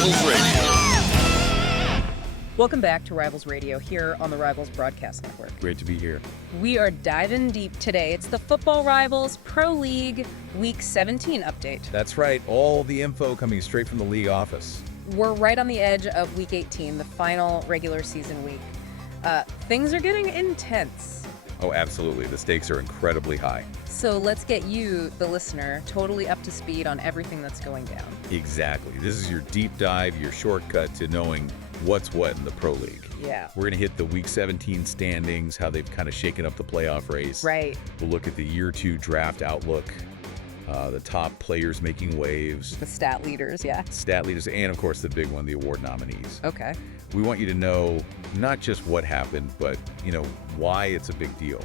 Rivals Radio. Welcome back to Rivals Radio here on the Rivals Broadcast Network. Great to be here. We are diving deep today. It's the Football Rivals Pro League Week 17 update. That's right. All the info coming straight from the league office. We're right on the edge of Week 18, the final regular season week. Things are getting intense. Oh, absolutely. The stakes are incredibly high. So let's get you, the listener, totally up to speed on everything that's going down. Exactly. This is your deep dive, your shortcut to knowing what's what in the Pro League. Yeah. We're going to hit the Week 17 standings, how they've kind of shaken up the playoff race. Right. We'll look at the Year 2 draft outlook, the top players making waves. The stat leaders, yeah. Stat leaders, and of course the big one, the award nominees. Okay. We want you to know not just what happened, but, why it's a big deal.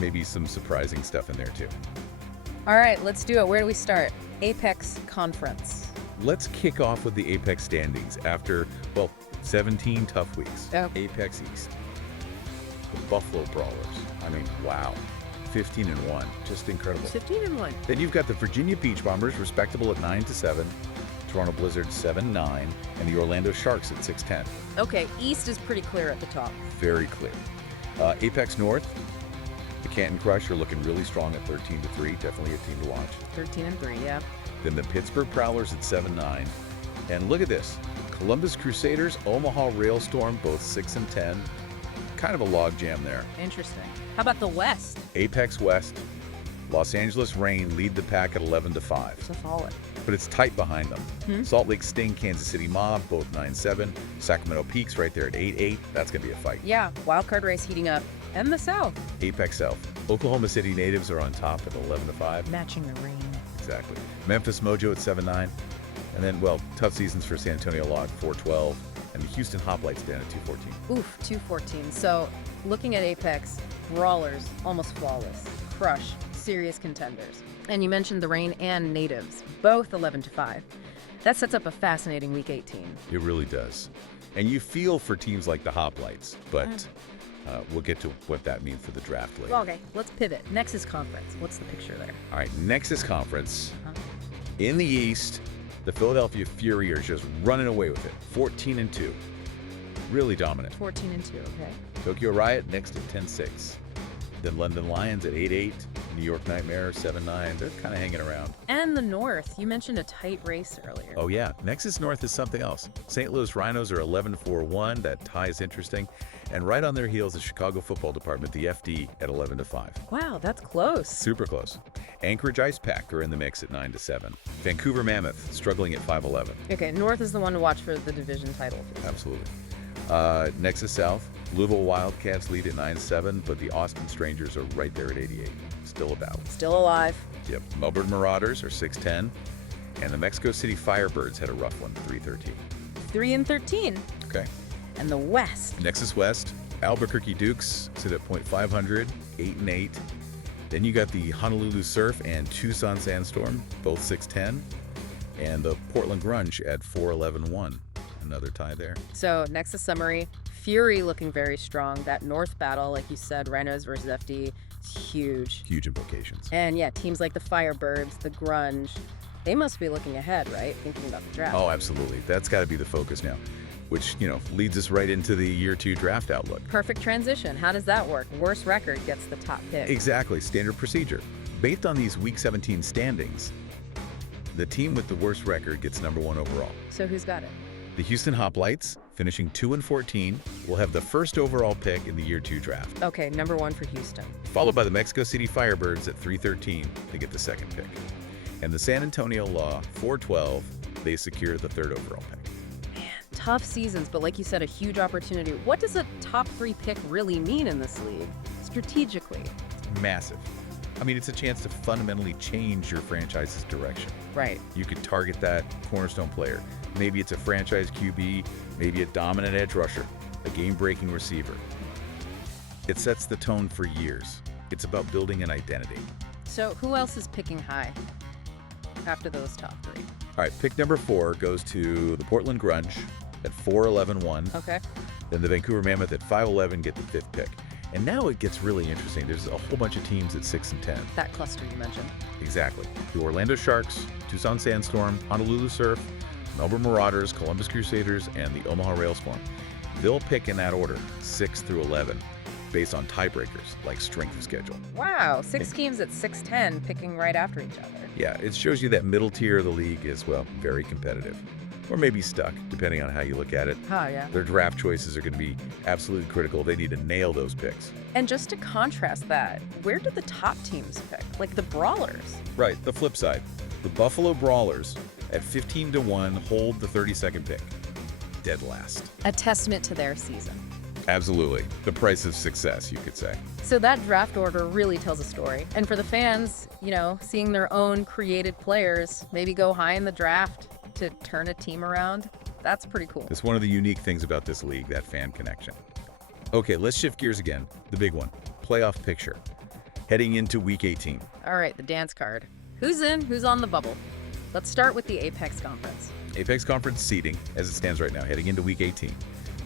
Maybe some surprising stuff in there too. All right, let's do it. Where do we start? Apex Conference. Let's kick off with the Apex standings after, 17 tough weeks. Oh. Apex East. The Buffalo Brawlers. I mean, wow. 15-1. Just incredible. 15-1. Then you've got the Virginia Beach Bombers, respectable at 9-7. Toronto Blizzard 7-9. And the Orlando Sharks at 6-10. Okay, East is pretty clear at the top. Very clear. Apex North. The Canton Crush are looking really strong at 13-3. Definitely a team to watch. 13-3, yeah. Then the Pittsburgh Prowlers at 7-9. And look at this. Columbus Crusaders, Omaha Railstorm, both 6-10. Kind of a log jam there. Interesting. How about the West? Apex West. Los Angeles Reign lead the pack at 11-5. It's a solid. But it's tight behind them. Salt Lake Sting, Kansas City Mob, both 9-7. Sacramento Peaks right there at 8-8. That's going to be a fight. Yeah, wildcard race heating up. And the South. Apex South. Oklahoma City Natives are on top at 11-5. Matching the rain. Exactly. Memphis Mojo at 7-9. And then, tough seasons for San Antonio Law at 4-12. And the Houston Hoplites down at 2-14. Oof, 2-14. So, looking at Apex, Brawlers, almost flawless. Crush, serious contenders. And you mentioned the Rain and Natives, both 11-5. That sets up a fascinating Week 18. It really does. And you feel for teams like the Hoplites, but we'll get to what that means for the draft later. Okay, let's pivot. Nexus Conference. What's the picture there? All right, Nexus Conference. In the East, the Philadelphia Fury are just running away with it. 14-2. Really dominant. 14-2, okay. Tokyo Riot next at 10-6. Then London Lions at 8-8. New York Nightmare 7-9. They're kind of hanging around. And the North. You mentioned a tight race earlier. Oh, yeah. Nexus North is something else. St. Louis Rhinos are 11-4-1. That tie is interesting. And right on their heels, the Chicago Football Department, the FD, at 11-5. Wow, that's close. Super close. Anchorage Ice Pack are in the mix at 9-7. Vancouver Mammoth struggling at 5-11. Okay, North is the one to watch for the division title. Absolutely. Nexus South, Louisville Wildcats lead at 9-7, but the Austin Strangers are right there at 88. Still a battle. Still alive. Yep. Melbourne Marauders are 6-10, and the Mexico City Firebirds had a rough one, 3-13. 3-13. Okay. And the West. Nexus West, Albuquerque Dukes sit at .500, 8-8. Then you got the Honolulu Surf and Tucson Sandstorm, both 6-10, and the Portland Grunge at 4-11-1. Another tie there. So, Nexus summary, Fury looking very strong. That North battle, like you said, Rhinos versus FD, is huge. Huge implications. And yeah, teams like the Firebirds, the Grunge, they must be looking ahead, right? Thinking about the draft. Oh, absolutely. That's got to be the focus now, which, leads us right into the Year 2 draft outlook. Perfect transition. How does that work? Worst record gets the top pick. Exactly. Standard procedure. Based on these Week 17 standings, the team with the worst record gets number 1 overall. So who's got it? The Houston Hoplites, finishing 2-14, will have the first overall pick in the Year 2 draft. Okay, number 1 for Houston. Followed by the Mexico City Firebirds at 3-13, they get the second pick. And the San Antonio Law, 4-12, they secure the third overall pick. Man, tough seasons, but like you said, a huge opportunity. What does a top 3 pick really mean in this league, strategically? Massive. I mean, it's a chance to fundamentally change your franchise's direction. Right. You could target that cornerstone player. Maybe it's a franchise QB, maybe a dominant edge rusher, a game-breaking receiver. It sets the tone for years. It's about building an identity. So who else is picking high after those top 3? All right, pick number 4 goes to the Portland Grunge at 4-11-1. Okay. Then the Vancouver Mammoth at 5-11 get the 5th pick. And now it gets really interesting. There's a whole bunch of teams at 6-10. That cluster you mentioned. Exactly. The Orlando Sharks, Tucson Sandstorm, Honolulu Surf, Melbourne Marauders, Columbus Crusaders, and the Omaha Railstorm. They'll pick in that order, 6 through 11, based on tiebreakers like strength of schedule. Wow, 6 teams at 6-10 picking right after each other. Yeah, it shows you that middle tier of the league is, well, very competitive. Or maybe stuck, depending on how you look at it. Oh, yeah. Their draft choices are going to be absolutely critical. They need to nail those picks. And just to contrast that, where do the top teams pick? Like the Brawlers? Right, the flip side. The Buffalo Brawlers, at 15-1, hold the 32nd pick. Dead last. A testament to their season. Absolutely. The price of success, you could say. So that draft order really tells a story. And for the fans, seeing their own created players maybe go high in the draft to turn a team around, that's pretty cool. It's one of the unique things about this league, that fan connection. Okay, let's shift gears again. The big one, playoff picture. Heading into Week 18. All right, the dance card. Who's in, who's on the bubble? Let's start with the Apex Conference. Apex Conference seeding, as it stands right now, heading into Week 18.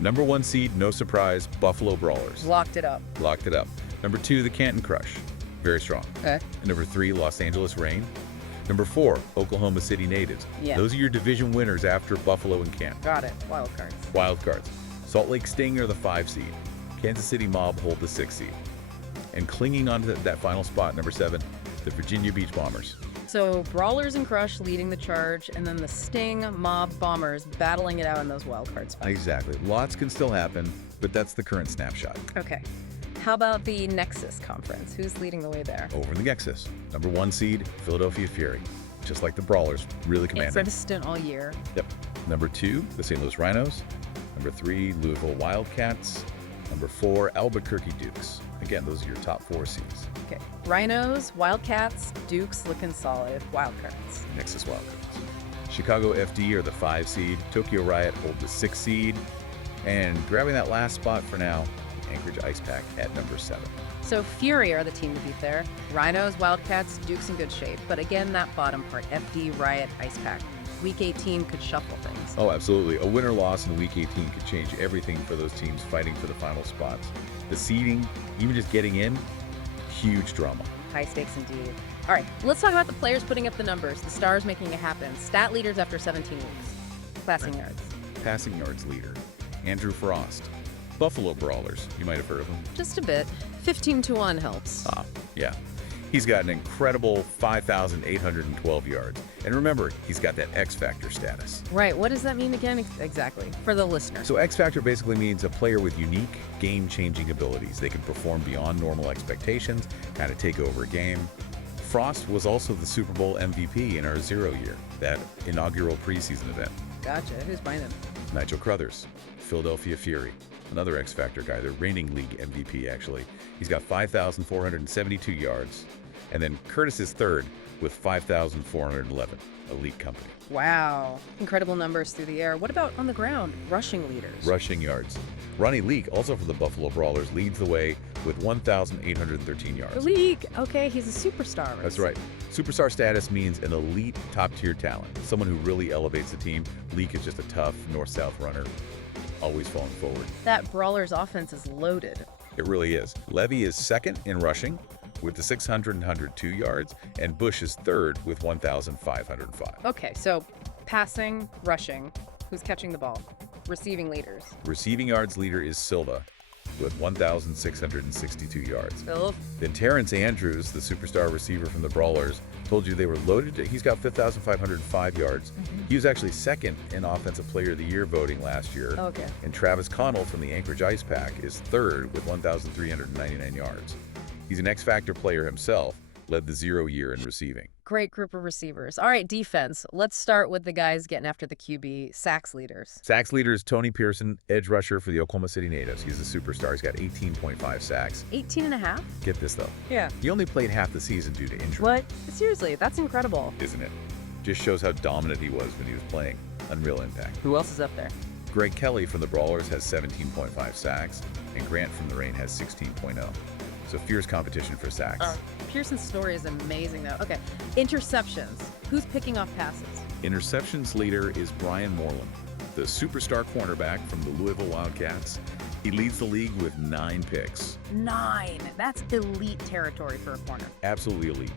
Number 1 seed, no surprise, Buffalo Brawlers. Locked it up. Locked it up. Number 2, the Canton Crush. Very strong. Okay. Number 3, Los Angeles Reign. Number 4, Oklahoma City Natives. Yeah. Those are your division winners after Buffalo and Canton. Got it. Wild cards. Wild cards. Salt Lake Sting are the 5 seed. Kansas City Mob hold the 6 seed. And clinging on to that final spot, number 7, the Virginia Beach Bombers. So Brawlers and Crush leading the charge, and then the Sting, Mob, Bombers battling it out in those wild card spots. Exactly. Lots can still happen, but that's the current snapshot. Okay. How about the Nexus Conference? Who's leading the way there? Over in the Nexus, number 1 seed, Philadelphia Fury. Just like the Brawlers, really commanding. Consistent all year. Yep. Number 2, the St. Louis Rhinos. Number 3, Louisville Wildcats. Number 4, Albuquerque Dukes. Again, those are your top 4 seeds. Okay. Rhinos, Wildcats, Dukes looking solid. Wild cards. Nexus Wildcats. Chicago FD are the 5 seed. Tokyo Riot hold the 6 seed. And grabbing that last spot for now, Anchorage Ice Pack at number 7. So Fury are the team to beat there. Rhinos, Wildcats, Dukes in good shape. But again, that bottom part, FD, Riot, Ice Pack. Week 18 could shuffle things. Oh, absolutely. A win or loss in Week 18 could change everything for those teams fighting for the final spots. The seeding, even just getting in, huge drama. High stakes indeed. All right, let's talk about the players putting up the numbers, the stars making it happen. Stat leaders after 17 weeks. Passing yards. Passing yards leader, Andrew Frost. Buffalo Brawlers, you might have heard of him. Just a bit. 15-1 helps. Yeah. He's got an incredible 5,812 yards. And remember, he's got that X Factor status. Right, what does that mean again exactly for the listener? So X Factor basically means a player with unique, game-changing abilities. They can perform beyond normal expectations, kind of take over a game. Frost was also the Super Bowl MVP in our 0 year, that inaugural preseason event. Gotcha. Who's buying him? Nigel Crothers, Philadelphia Fury, another X Factor guy, the reigning league MVP actually. He's got 5,472 yards. And then Curtis is third with 5,411, elite company. Wow. Incredible numbers through the air. What about on the ground? Rushing leaders. Rushing yards. Ronnie Leake, also for the Buffalo Brawlers, leads the way with 1,813 yards. League. Okay, he's a superstar. That's right. Superstar status means an elite top-tier talent, someone who really elevates the team. Leake is just a tough north-south runner, always falling forward. That Brawlers offense is loaded. It really is. Levy is second in rushing with the 602 yards, and Bush is third with 1,505. Okay, so passing, rushing. Who's catching the ball? Receiving leaders. Receiving yards leader is Silva with 1,662 yards. Phil. Then Terrence Andrews, the superstar receiver from the Brawlers, told you they were loaded. He's got 5,505 yards. He was actually second in Offensive Player of the Year voting last year. Okay. And Travis Connell from the Anchorage Ice Pack is third with 1,399 yards. He's an X-Factor player himself, led the 0 year in receiving. Great group of receivers. All right, defense. Let's start with the guys getting after the QB, sacks leaders. Sacks leader is Tony Pearson, edge rusher for the Oklahoma City Natives. He's a superstar. He's got 18.5 sacks. 18.5? Get this, though. Yeah. He only played half the season due to injury. What? Seriously, that's incredible. Isn't it? Just shows how dominant he was when he was playing. Unreal impact. Who else is up there? Greg Kelly from the Brawlers has 17.5 sacks, and Grant from the Reign has 16.0. So fierce competition for sacks. Pearson's story is amazing, though. Okay, interceptions. Who's picking off passes? Interceptions leader is Brian Moreland, the superstar cornerback from the Louisville Wildcats. He leads the league with 9 picks. 9. That's elite territory for a corner. Absolutely elite.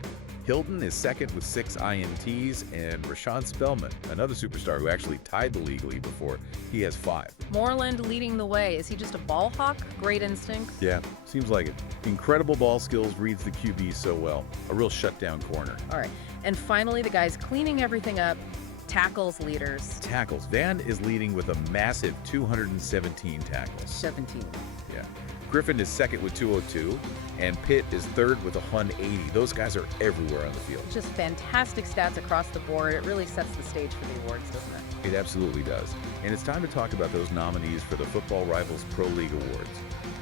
Hilton is second with 6 INTs, and Rashawn Spellman, another superstar who actually tied the league lead before, he has 5. Moreland leading the way. Is he just a ball hawk? Great instincts? Yeah, seems like it. Incredible ball skills, reads the QB so well. A real shutdown corner. All right. And finally, the guys cleaning everything up, tackles leaders. Tackles. Van is leading with a massive 217 tackles. 17. Yeah. Griffin is second with 202, and Pitt is third with 180. Those guys are everywhere on the field. Just fantastic stats across the board. It really sets the stage for the awards, doesn't it? It absolutely does. And it's time to talk about those nominees for the Football Rivals Pro League Awards,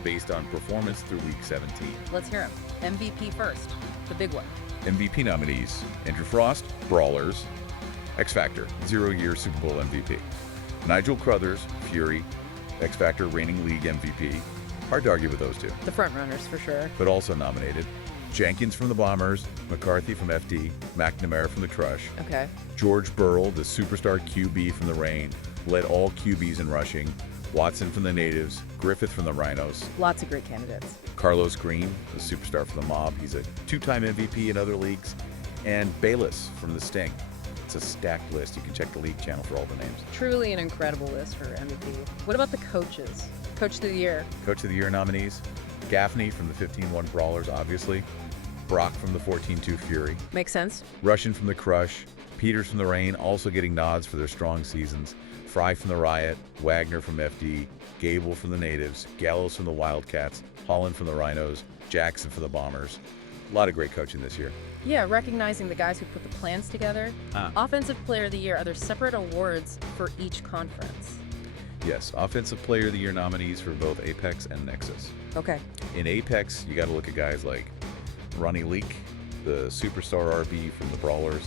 based on performance through Week 17. Let's hear them. MVP first, the big one. MVP nominees: Andrew Frost, Brawlers; X Factor, 0-year Super Bowl MVP; Nigel Crothers, Fury; X Factor, reigning league MVP. Hard to argue with those two. The front runners for sure. But also nominated: Jenkins from the Bombers, McCarthy from FD, McNamara from the Crush, Okay. George Burrell, the superstar QB from the Reign, led all QBs in rushing, Watson from the Natives, Griffith from the Rhinos, Lots of great candidates. Carlos Green, the superstar from the Mob, he's a 2-time MVP in other leagues, and Bayless from the Sting. It's a stacked list. You can check the league channel for all the names. Truly an incredible list for MVP. What about the coaches? Coach of the year. Coach of the Year nominees: Gaffney from the 15-1 Brawlers, obviously, Brock from the 14-2 Fury, Makes sense? Russian from the Crush, Peters from the Reign, also getting nods for their strong seasons, Fry from the Riot, Wagner from FD, Gable from the Natives, Gallows from the Wildcats, Holland from the Rhinos, Jackson from the Bombers. A lot of great coaching this year. Yeah, recognizing the guys who put the plans together. Offensive Player of the Year, are there separate awards for each conference? Yes, Offensive Player of the Year nominees for both Apex and Nexus. Okay. In Apex, you got to look at guys like Ronnie Leak, the superstar RB from the Brawlers;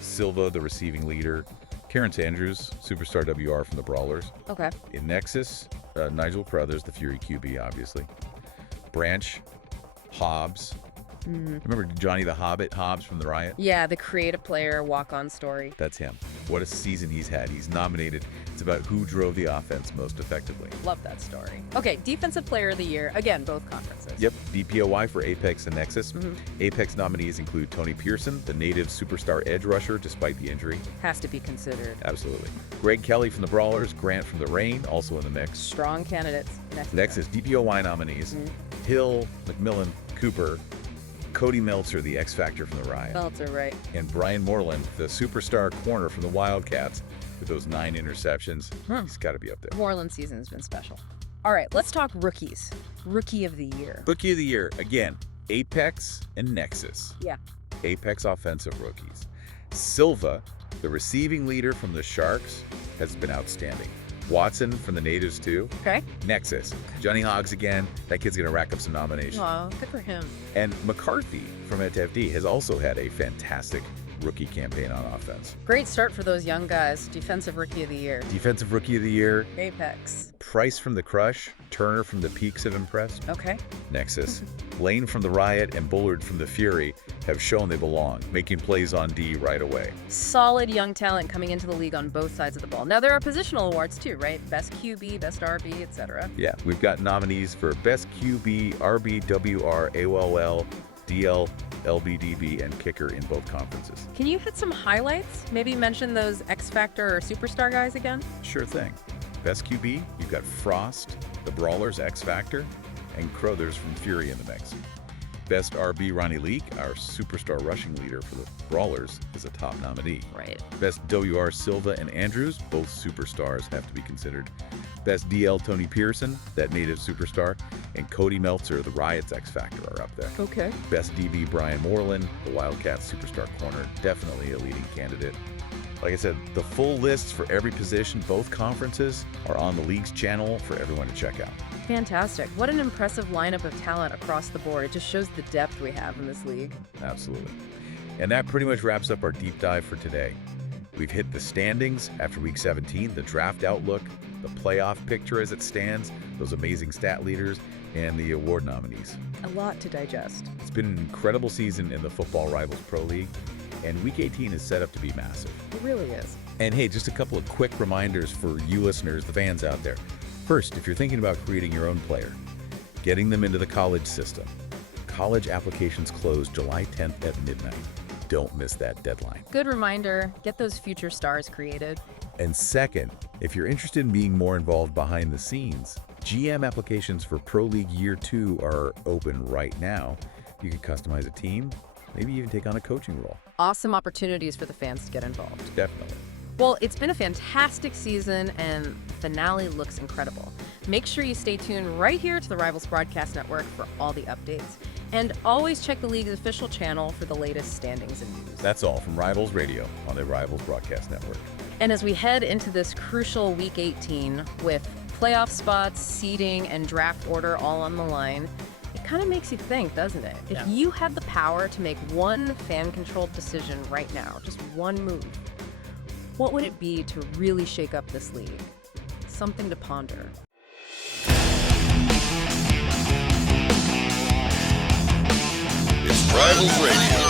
Silva, the receiving leader; Terrence Andrews, superstar WR from the Brawlers. Okay. In Nexus, Nigel Crothers, the Fury QB, obviously; Branch, Hobbs. Remember Johnny the Hobbit, Hobbs from the Riot? Yeah, the creative player walk-on story. That's him. What a season he's had. He's nominated. It's about who drove the offense most effectively. Love that story. Okay, Defensive Player of the Year. Again, both conferences. Yep, DPOY for Apex and Nexus. Apex nominees include Tony Pearson, the native superstar edge rusher despite the injury. Has to be considered. Absolutely. Greg Kelly from the Brawlers, Grant from the Reign, also in the mix. Strong candidates. Nexus DPOY nominees: Hill, McMillan, Cooper, Cody Meltzer, the X Factor from the Riot, Belts are right. and Brian Moreland, the superstar corner from the Wildcats, with those 9 interceptions. He's got to be up there. Moreland season has been special. All right, let's talk rookies. Rookie of the Year. Rookie of the Year, again, Apex and Nexus. Yeah. Apex offensive rookies. Silva, the receiving leader from the Sharks, has been outstanding. Watson from the Natives too. Okay. Nexus, Johnny Hoggs again. That kid's gonna rack up some nominations. Aw, good for him. And McCarthy from FD has also had a fantastic rookie campaign on offense. Great start for those young guys. Defensive Rookie of the Year. Defensive Rookie of the Year: Apex. Price from the Crush, Turner from the Peaks have impressed. Okay. Nexus, Lane from the Riot, and Bullard from the Fury have shown they belong, making plays on D right away. Solid young talent coming into the league on both sides of the ball. Now, there are positional awards too, right? Best QB, best RB, etc. Yeah, we've got nominees for Best QB, RB, WR, AOL, DL, LBDB, and Kicker in both conferences. Can you hit some highlights? Maybe mention those X Factor or Superstar guys again? Sure thing. Best QB, you've got Frost, the Brawlers, X Factor, and Crothers from Fury in the mix. Best RB, Ronnie Leak, our superstar rushing leader for the Brawlers, is a top nominee. Right. Best WR, Silva and Andrews, both superstars, have to be considered. Best DL, Tony Pearson, that native superstar, and Cody Meltzer, the Riot's X Factor, are up there. Okay. Best DB, Brian Moreland, the Wildcats superstar corner, definitely a leading candidate. Like I said, the full lists for every position, both conferences, are on the league's channel for everyone to check out. Fantastic. What an impressive lineup of talent across the board. It just shows the depth we have in this league. Absolutely. And that pretty much wraps up our deep dive for today. We've hit the standings after Week 17, the draft outlook, the playoff picture as it stands, those amazing stat leaders, and the award nominees. A lot to digest. It's been an incredible season in the Football Rivals Pro League, and Week 18 is set up to be massive. It really is. And hey, just a couple of quick reminders for you listeners, the fans out there. First, if you're thinking about creating your own player, getting them into the college system, college applications close July 10th at midnight. don't miss that deadline. Good reminder, get those future stars created. And second, if you're interested in being more involved behind the scenes, GM applications for Pro League Year 2 are open right now. You can customize a team, maybe even take on a coaching role. Awesome opportunities for the fans to get involved. Definitely. Well, it's been a fantastic season, and the finale looks incredible. Make sure you stay tuned right here to the Rivals Broadcast Network for all the updates. And always check the league's official channel for the latest standings and news. That's all from Rivals Radio on the Rivals Broadcast Network. And as we head into this crucial Week 18 with playoff spots, seeding, and draft order all on the line, it kind of makes you think, doesn't it? Yeah. If you had the power to make one fan-controlled decision right now, just one move, what would it be to really shake up this league? Something to ponder. It's Rivals Radio.